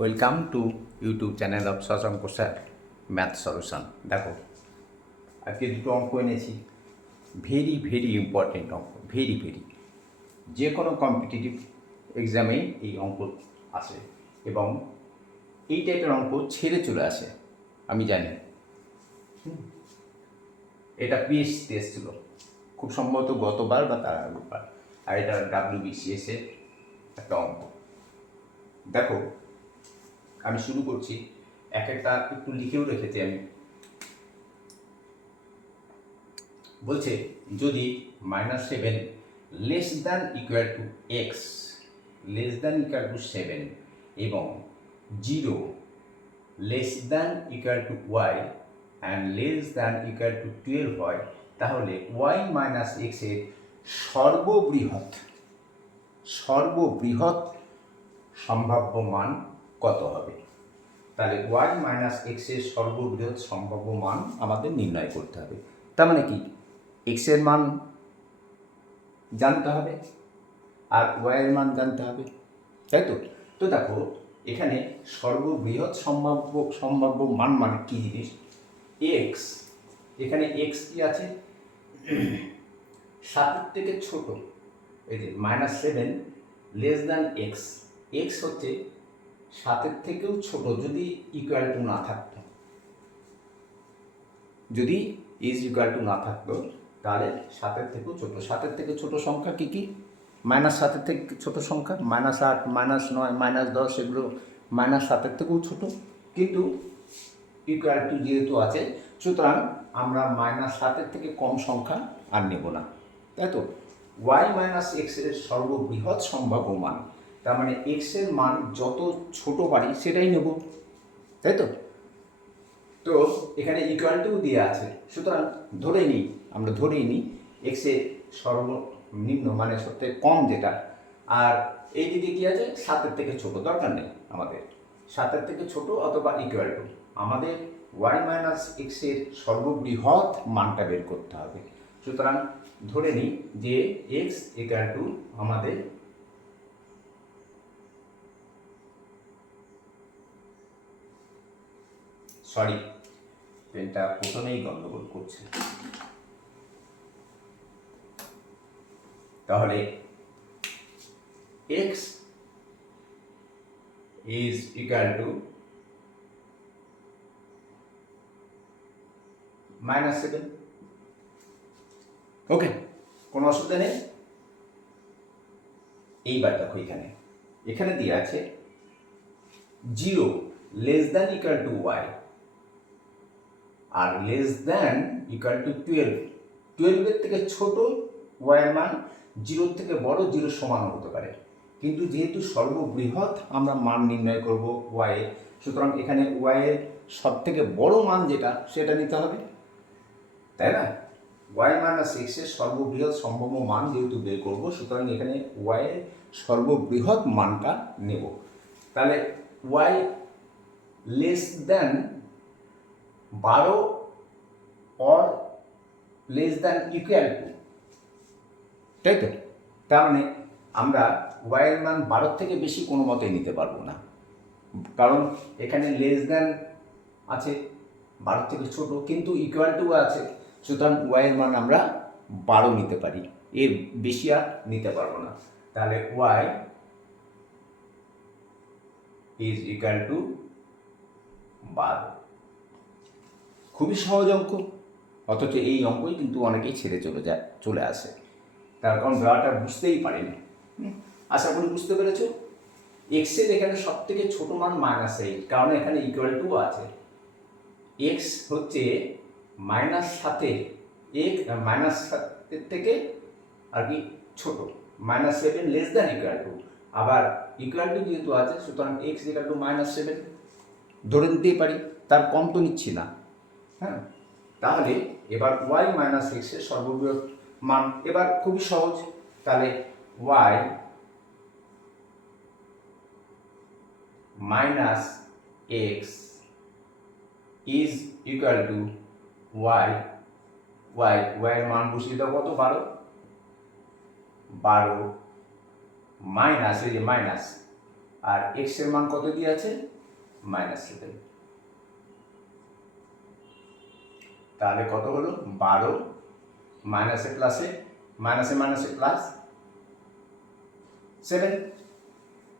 Welcome to YouTube channel of Shashank sir math solution দেখো, আজকে দুটো অঙ্ক এনেছি। ভেরি ভেরি ইম্পর্টেন্ট অঙ্ক ভেরি ভেরি যে কোনো কম্পিটিটিভ এক্সামে এই অঙ্ক আসে এবং এই টাইপের অঙ্ক ছেড়ে চলে আসে, আমি জানি। এটা পিএসসিতে এসেছিল। খুব সম্ভবত গতবার বা তার আগেরবার। আর এটা ডাব্লিউ বিসিএসের একটা অঙ্ক। দেখো আমি শুরু করছি। এক একটা একটু লিখেও রেখেছি আমি। বলছে, যদি minus seven less than equal to x less than equal to seven এবং zero less than equal to y and less than equal to twelve হয়, তাহলে ওয়াই মাইনাস এক্সের সর্ববৃহৎ সর্ববৃহৎ সম্ভাব্য মান কত হবে? তাহলে ওয়াই মাইনাস এক্সের সর্ববৃহৎ সম্ভাব্য মান আমাদের নির্ণয় করতে হবে। তার মানে কি? এক্সের মান জানতে হবে আর ওয়াইয়ের মান জানতে হবে, তাই তো? তো দেখো, এখানে সর্ববৃহৎ সম্ভাব্য সম্ভাব্য মান মানে কি জিনিস? এক্স এখানে এক্স কি আছে? সাতের থেকে ছোট, এই যে minus seven less than x x হচ্ছে সাতের থেকেও ছোট যদি ইকুয়াল টু না থাকতো। যদি ইজ ইকুয়াল টু না থাকতো, তাহলে সাতের থেকেও ছোট। সাতের থেকে ছোট সংখ্যা কি কি? মাইনাস সাতের থেকে ছোট সংখ্যা মাইনাস আট মাইনাস নয় মাইনাস দশ, এগুলো মাইনাস সাতের থেকেও ছোট। কিন্তু ইকুয়াল টু যেহেতু আছে, সুতরাং আমরা মাইনাস সাতের থেকে কম সংখ্যা আর নেব না। তাই তো? ওয়াই মাইনাস এক্সের সর্ববৃহৎ সম্ভাব্য মান। তার মানে এক্সের মান যত ছোট পারি সেটাই নেব। তাই তো? তো এখানে ইকুয়াল টু দেওয়া আছে। সুতরাং ধরে নিই, আমরা ধরেই নিই এক্সে সর্বনিম্ন মানে সবথেকে কম যেটা, আর এই দিকে কি আছে? সাতের থেকে ছোট দরকার নেই আমাদের। সাতের থেকে ছোট অথবা ইকুয়াল টু আমাদের ওয়াই মাইনাস এক্সের সর্ববৃহৎ মানটা বের করতে হবে। সুতরাং ধরে নিই যে এক্স ইকুয়াল টু আমাদের সরি পেনটা প্রথমেই গন্ডগোল করছে। তাহলে x is equal to minus seven okay কোনো অসুবিধা নেই। এইবার দেখো এখানে। এখানে দিয়ে আছে zero less than equal to y R less than equal to twelve টুয়েলভের থেকে ছোট ওয়াইয়ের মান জিরোর থেকে বড় জিরো সমান হতে পারে। কিন্তু যেহেতু সর্ববৃহৎ আমরা মান নির্ণয় করব ওয়াইয়ের সুতরাং এখানে ওয়াইয়ের সব থেকে বড় মান যেটা, সেটা নিতে হবে। তাই না? ওয়াই মাইনাস এক্সের সর্ববৃহৎ সম্ভাব্য মান যেহেতু বের করব, সুতরাং এখানে ওয়াইয়ের সর্ববৃহৎ মানটা নেব। তাহলে ওয়াই লেস দেন বারো or less than equal to তাই তো? তার মানে আমরা ওয়াইয়ের মান বারোর থেকে বেশি কোনো মতেই নিতে পারব না। কারণ এখানে লেস দ্যান আছে, বারোর থেকে ছোট, কিন্তু ইকুয়াল টু আছে। সুতরাং ওয়াইয়ের মান আমরা বারো নিতে পারি। এর বেশি আর নিতে পারব না। তাহলে ওয়াই ইজ ইকুয়াল টু বারো। খুবই সহজ অঙ্ক। অথচ এই অঙ্কই কিন্তু অনেকেই ছেড়ে চলে যায়, চলে আসে। তার কারণ ব্যাপারটা বুঝতেই পারেনি। আশা করি বুঝতে পেরেছ? এক্সের এখানে সব থেকে ছোটো মান মাইনাস এইট কারণ এখানে ইকুয়াল টু আছে। এক্স হচ্ছে মাইনাস সাতে এক মাইনাস সাতের থেকে আর কি ছোট minus seven less than equal to আবার ইকুয়াল টু যেহেতু আছে, সুতরাং x equal to minus seven ধরে নিতেই পারি, তার কম তো নিচ্ছি না। হ্যাঁ? তাহলে এবার ওয়াই মাইনাস এক্সের সর্ববৃহৎ মান এবার খুবই সহজ। তাহলে y minus x is equal to y y ওয়াইয়ের মান বসিয়ে দাও কত? বারো। বারো মাইনাস এই যে মাইনাস আর এক্সের মান কত দিয়ে আছে? মাইনাস সেভেন তাহলে কত হলো? বারো মাইনাসে প্লাসে মাইনাসে মাইনাসে প্লাস সেভেন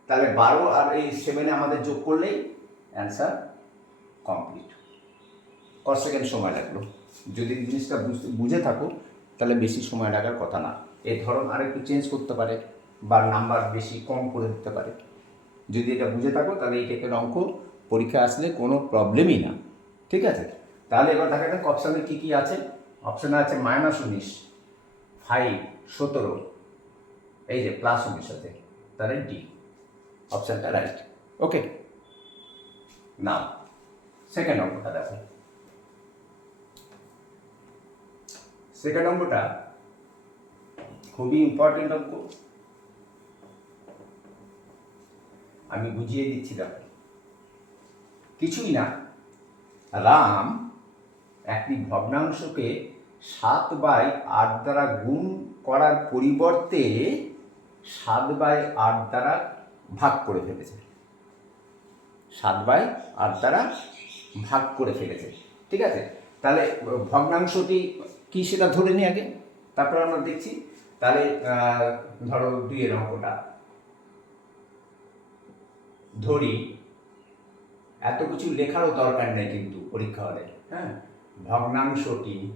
তাহলে বারো আর এই সেভেনে আমাদের যোগ করলেই অ্যান্সার কমপ্লিট কত সেকেন্ড সময় লাগল? যদি জিনিসটা বুঝতে, বুঝে থাকো, তাহলে বেশি সময় লাগার কথা না। এই ধরন আর একটু চেঞ্জ করতে পারে বা নাম্বার বেশি কম করে দিতে পারে। যদি এটা বুঝে থাকো, তাহলে এই টাইপের অঙ্ক পরীক্ষা আসলে কোনো প্রবলেমই না। ঠিক আছে? তাহলে এবার দেখা যাক অপশানে কী কী আছে? অপশানে আছে মাইনাস উনিশ ফাইভ সতেরো, এই যে প্লাস উনিশ আছে, তাহলে ডি অপশানটা রাইট ওকে না সেকেন্ড অঙ্কটা দেখো। সেকেন্ড অঙ্কটা খুবই ইম্পর্টেন্ট অঙ্ক। আমি বুঝিয়ে দিচ্ছি দেখো। কিছুই না। রাম একটি ভগ্নাংশকে সাত বাই আট দ্বারা গুণ করার পরিবর্তে সাত বাই আট দ্বারা ভাগ করে ফেলেছে। সাত বাই আট দ্বারা ভাগ করে ফেলেছে। ঠিক আছে? তাহলে ভগ্নাংশটি কি সেটা ধরে নিই আগে? তারপর আমরা দেখছি। তাহলে ধরো দুইয়ের অঙ্কটা। ধরি, এত কিছু লেখারও দরকার নেই কিন্তু পরীক্ষা হলে হ্যাঁ? ভগ্নাংশটি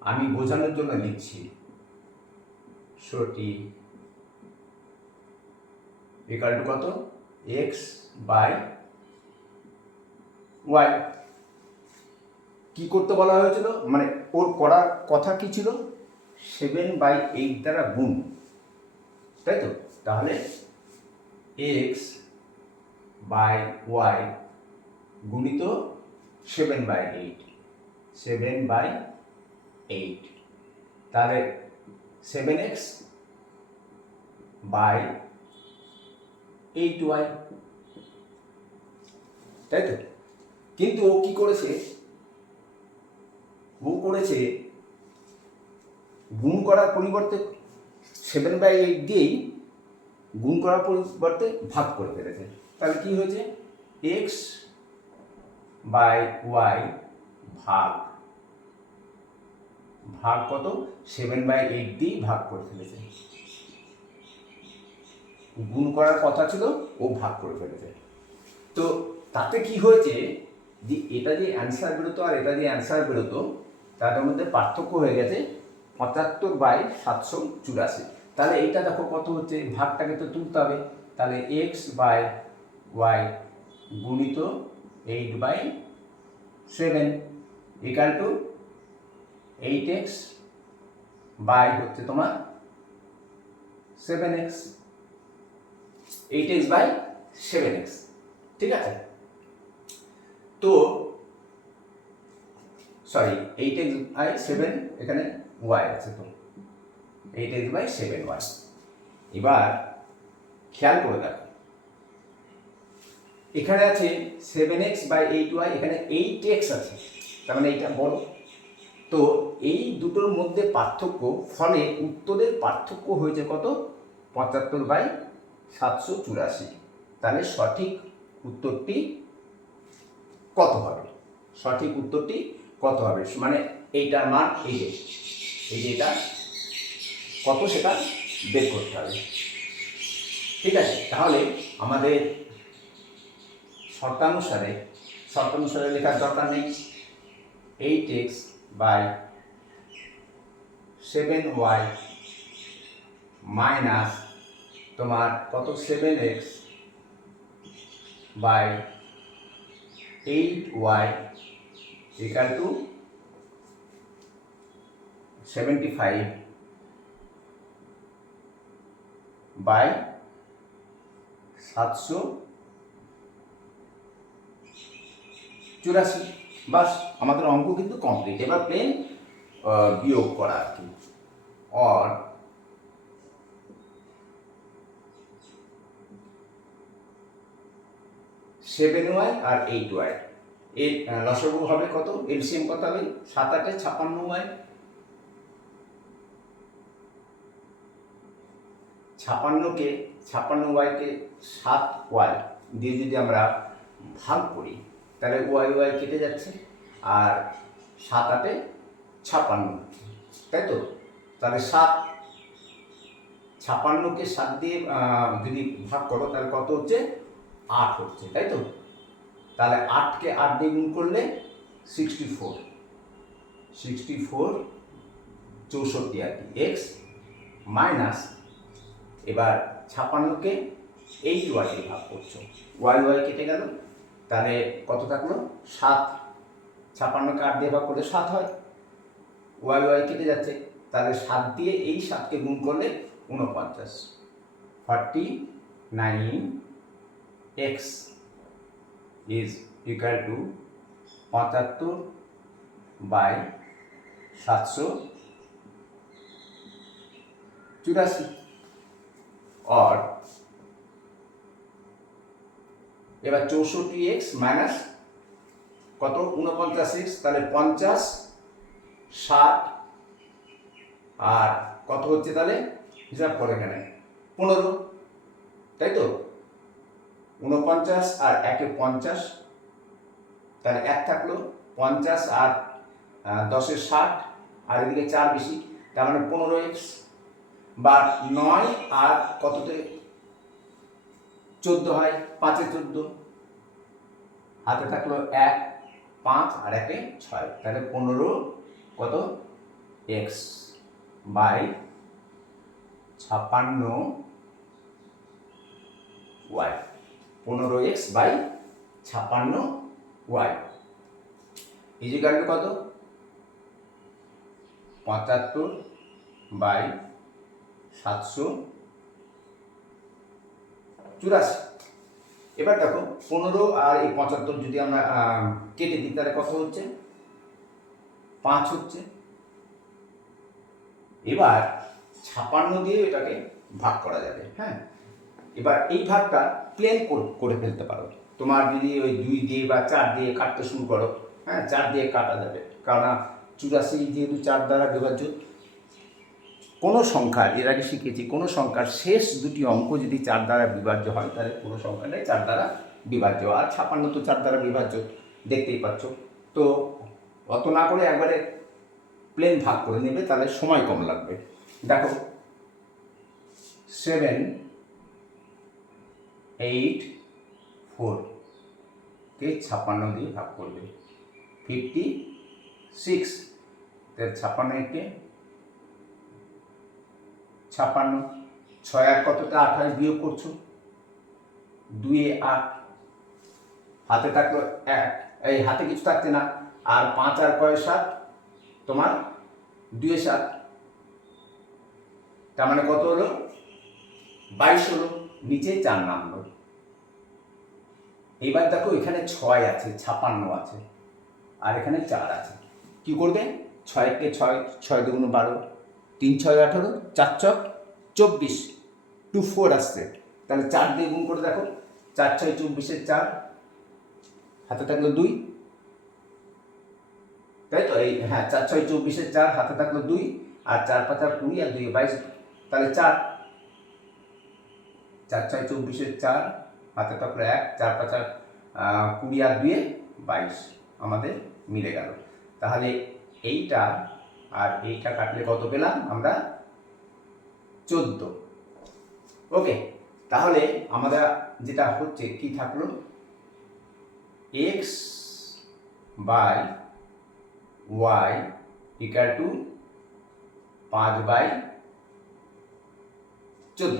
আমি বোঝানোর জন্য লিখছি। সটি ইকাল টু কত? এক্স বাই ওয়াই কি করতে বলা হয়েছিল? মানে ওর করার কথা কি ছিল? সেভেন বাই এইট দ্বারা গুণ। তাই তো? তাহলে এক্স বাই ওয়াই গুণিত seven by eight seven by eight তাহলে seven x by eight y তাই তো? কিন্তু ও কি করেছে? ও করেছে গুণ করার পরিবর্তে সেভেন বাই এইট দিয়েই গুণ করার পরিবর্তে ভাগ করে ফেলেছে। তাহলে কি হয়েছে? এক্স বাই ওয়াই ভাগ ভাগ কত? সেভেন বাই এইট দিয়ে ভাগ করে ফেলেছে। গুণ করার কথা ছিল, ও ভাগ করে ফেলেছে। তো তাতে কি হয়েছে? যে এটা যে অ্যান্সার বেরোতো আর এটা যে অ্যান্সার বেরোতো তাদের মধ্যে পার্থক্য হয়ে গেছে পঁচাত্তর বাই সাতশো চুরাশি। তাহলে এটা দেখো কত হচ্ছে? ভাগটাকে তো তুলতে হবে। তাহলে এক্স বাই ওয়াই গুণিত eight by seven equal to eight x by হচ্ছে তোমার seven x eight x by seven x ঠিক আছে? তো sorry eight x by seven এখানে ওয়াই আছে তো eight x by seven y এবার খেয়াল করে দেখো। এখানে আছে seven x by eight y এখানে এইট এক্স আছে। তার মানে এইটা বড়। তো এই দুটোর মধ্যে পার্থক্য, ফলে উত্তরের পার্থক্য হয়েছে কত? পঁচাত্তর বাই সাতশো চুরাশি। তাহলে সঠিক উত্তরটি কত হবে? সঠিক উত্তরটি কত হবে? মানে এইটার মান এই যে এই যে এটা। কত সেটা বের করতে হবে। ঠিক আছে? তাহলে আমাদের শর্তানুসারে শর্তানুসারে লেখার দরকার নেই। Eight x by seven y minus তোমার কত? Seven x by eight y equal to seventy five by সাতশো চুরাশি। বাস, আমাদের অঙ্ক কিন্তু কমপ্লিট এবার প্লেন বিয়োগ করা আর কি। অর সেভেন ওয়াই আর এইট ওয়াই এর লসগু হবে কত? এলসিএম কত হবে সাত আটে ছাপান্ন ওয়াই ছাপান্নকে ছাপ্পান্ন ওয়াইকে সাত ওয়াই দিয়ে যদি আমরা ভাগ করি তাহলে ওয়াই ওয়াই কেটে যাচ্ছে আর সাত আটে ছাপান্ন তাই তো? তাহলে সাত ছাপান্নকে সাত দিয়ে যদি ভাগ করো তাহলে কত হচ্ছে? আট হচ্ছে, তাই তো? তাহলে আটকে আট দিয়ে গুণ করলে সিক্সটি ফোর সিক্সটি ফোর চৌষট্টি আর কি এক্স মাইনাস এবার ছাপ্পান্নকে এইট ওয়াই দিয়ে ভাগ করছ। ওয়াই ওয়াই কেটে গেল তাহলে কত থাকল? সাত। ছাপান্ন আট দিয়ে ভাগ করলে সাত হয়। ওয়াই ওয়াই কেটে যাচ্ছে। তাহলে সাত দিয়ে এই সাতকে গুণ করলে উনপঞ্চাশ forty nine x is equal to পঁচাত্তর বাই সাতশো চুরাশি। और এবার চৌষট্টি এক্স মাইনাস কত? উনপঞ্চাশ এক্স তাহলে পঞ্চাশ, ষাট, আর কত হচ্ছে তাহলে? হিসাব করে এখানে, পনেরো, তাই তো? উনপঞ্চাশ আর একে পঞ্চাশ, তাহলে এক থাকল, পঞ্চাশ আর দশের ষাট, আর এদিকে চার বেশি, তার মানে পনেরো এক্স বা নয়, আর কততে? চোদ্দ হয়, পাঁচে চোদ্দ। হাতে থাকল এক, পাঁচ আর একে ছয়। তাহলে পনেরো কত? এক্স বাই ছাপ্পান্ন ওয়াই পনেরো এক্স বাই ছাপ্পান্ন ওয়াই ইজিকাল টু কত? পঁচাত্তর বাই সাতশো চুরাশি। এবার দেখো, পনেরো আর এই পঁচাত্তর যদি আমরা কেটে দিই, তাহলে কত হচ্ছে? পাঁচ হচ্ছে। এবার ছাপান্ন দিয়ে এটাকে ভাগ করা যাবে হ্যাঁ? এবার এই ভাগটা প্লেন করে ফেলতে পারো। তোমার যদি ওই দুই দিয়ে বা চার দিয়ে কাটতে শুরু করো হ্যাঁ চার দিয়ে কাটা যাবে। কারণ চুরাশি যেহেতু চার দ্বারা বিভাজ্য কোনো সংখ্যা এর আগে শিখেছি, কোনো সংখ্যার শেষ দুটি অঙ্ক যদি চার দ্বারা বিভাজ্য হয়, তাহলে কোনো সংখ্যাটাই চার দ্বারা বিভাজ্য। আর ছাপান্ন তো চার দ্বারা বিভাজ্য, দেখতেই পাচ্ছ। তো অত না করে একবারে প্লেন ভাগ করে নেবে, তাহলে সময় কম লাগবে। দেখো সেভেন এইট ফোর কে ছাপ্পান্ন দিয়ে ভাগ করবে? ফিফটি সিক্স ছাপ্পান্ন একে ছাপ্পান্ন ছয় আর কতটা, আঠাশ বিয়োগ করছ? দুয়ে আট। হাতে থাকল এক। এই হাতে কিছু থাকছে না। আর পাঁচ আর কয় সাত? তোমার দুয়ে সাত। তার মানে কত হলো? বাইশ হলো। নিচে চার নামলো এবার দেখো, এখানে ছয় আছে, ছাপান্ন আছে, আর এখানে চার আছে। কি করবে? ছয়কে ছয় ছয় দুগুণ বারো। তিন, ছয়, আঠারো, চার চক চব্বিশ, টু, ফোর আসছে। তাহলে চার দিয়ে গুণ করে দেখো, চার, ছয়, চব্বিশের চার, হাতে থাকল দুই। তাই তো? এই হ্যাঁ চার, ছয়, চব্বিশের চার, হাতে থাকল দুই, আর চার, পাঁচ, আর কুড়ি, আর দুই, বাইশ। তাহলে চার। চার, ছয়, চব্বিশের চার, হাতে থাকল এক, চার, পাঁচ, আর কুড়ি, আর দুয়ে বাইশ। আমাদের মিলে গেল। তাহলে এইটা আর এইটা কাটলে কত পেলাম? আমরা চোদ্দ। ওকে, তাহলে আমাদের যেটা হচ্ছে কি থাকল? X by y equal to পাঁচ বাই চোদ্দ।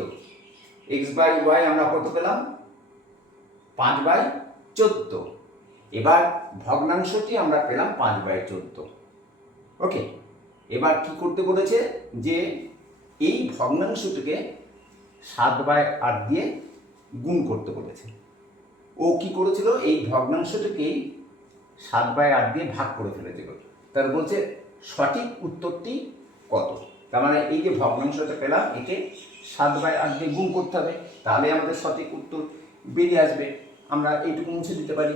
এক্স বাই ওয়াই আমরা কত পেলাম? পাঁচ বাই চোদ্দ। এবার ভগ্নাংশটি আমরা পেলাম পাঁচ বাই চোদ্দ। ওকে এবার কি করতে বলেছে? যে এই ভগ্নাংশটিকে সাত বাই আট দিয়ে গুণ করতে বলেছে। ও কি করেছিল? এই ভগ্নাংশটিকেই সাত বাই আট দিয়ে ভাগ করে ফেলেছিল তার বলছে, সঠিক উত্তরটি কত? তার মানে এই যে ভগ্নাংশটা পেলাম, একে সাত বাই আট দিয়ে গুণ করতে হবে। তাহলে আমাদের সঠিক উত্তর বেরিয়ে আসবে। আমরা এইটুকু মুছে দিতে পারি।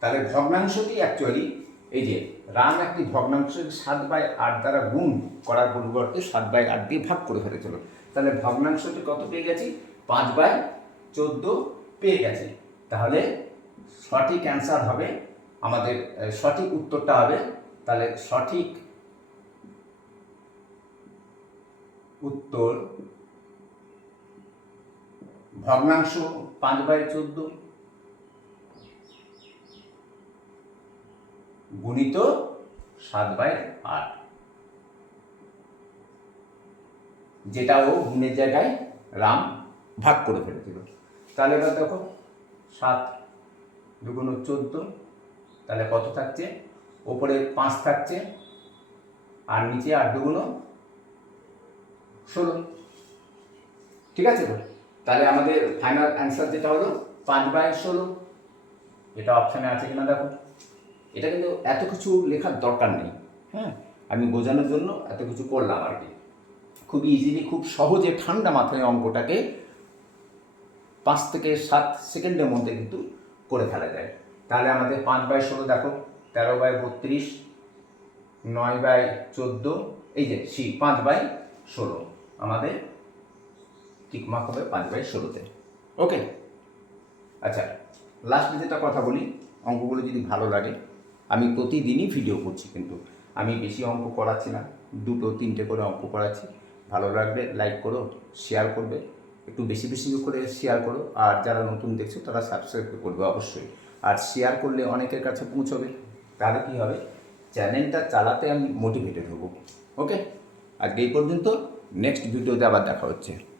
তাহলে ভগ্নাংশটি অ্যাকচুয়ালি এই যে রাম একটি ভগ্নাংশকে সাত বাই আট দ্বারা গুণ করার পরিবর্তে সাত বাই আট দিয়ে ভাগ করে ফেলেছিল। তাহলে ভগ্নাংশটি কত পেয়ে গেছি? পাঁচ বাই চোদ্দ পেয়ে গেছি। তাহলে সঠিক অ্যান্সার হবে আমাদের সঠিক উত্তরটা হবে, তাহলে সঠিক উত্তর ভগ্নাংশ পাঁচ বাই চোদ্দ গুণিত সাত বাই আট। যেটা ও গুণের জায়গায় রাম ভাগ করে ফেলেছিল। তাহলে এবার দেখো, সাত দুগুণ চোদ্দ, তাহলে কত থাকছে? ওপরে পাঁচ থাকছে, আর নিচে আট দুগুণ ষোলো। ঠিক আছে? তাহলে আমাদের ফাইনাল অ্যান্সার যেটা হলো, পাঁচ বাই ষোলো। এটা অপশানে আছে কিনা দেখো? এটা কিন্তু এত কিছু লেখার দরকার নেই হ্যাঁ? আমি বোঝানোর জন্য এত কিছু করলাম আর কি। খুব ইজিলি খুব সহজে ঠান্ডা মাথায় অঙ্কটাকে পাঁচ থেকে সাত সেকেন্ডের মধ্যে কিন্তু করে ফেলা যায়। তাহলে আমাদের পাঁচ বাই ষোলো দেখো, তেরো বাই বত্রিশ, নয় বাই চোদ্দ, এই যে সি, পাঁচ বাই ষোলো। আমাদের টিকমার্ক হবে পাঁচ বাই ষোলোতে। ওকে আচ্ছা লাস্টে যেটা কথা বলি, অঙ্কগুলো যদি ভালো লাগে আমি প্রতিদিনই ভিডিও করছি কিন্তু। আমি বেশি অঙ্ক করাচ্ছি না, দুটো, তিনটে করে অঙ্ক করাচ্ছি। ভালো লাগবে লাইক করো শেয়ার করবে। একটু বেশি বেশি করে শেয়ার করো। আর যারা নতুন দেখছ, তারা সাবস্ক্রাইব করবে অবশ্যই। আর শেয়ার করলে অনেকের কাছে পৌঁছবে। তাহলে কী হবে? চ্যানেলটা চালাতে আমি মোটিভেটেড হব। ওকে আজকে এই পর্যন্ত। নেক্সট ভিডিওতে আবার দেখা হচ্ছে।